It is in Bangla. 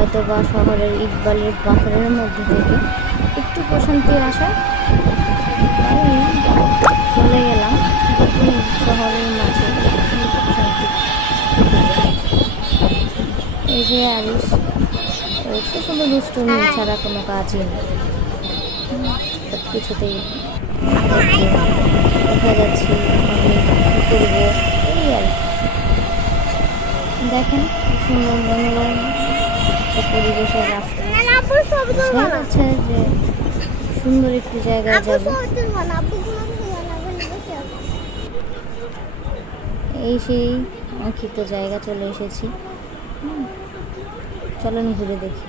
হয়তো বা শহরের ইটবালির পাথরের মধ্যে থেকে একটু প্রশান্তি আসা, তাই চলে গেলাম শহরের মাঝে প্রশান্তি। এই যে আরিস, ওর তো শুধু দুষ্টুমি ছাড়া কোনো কাজই নেই, সব কিছুতেই দেখা যাচ্ছে আমি কী করবো এই আর কি। দেখেন সুন্দর মনোরম একটা পরিবেশের রাস্তা, বোঝা যাচ্ছে যে সুন্দর একটি জায়গায় যাব। এই সেই অঙ্কিত জায়গা চলে এসেছি, চলেন ঘুরে দেখি।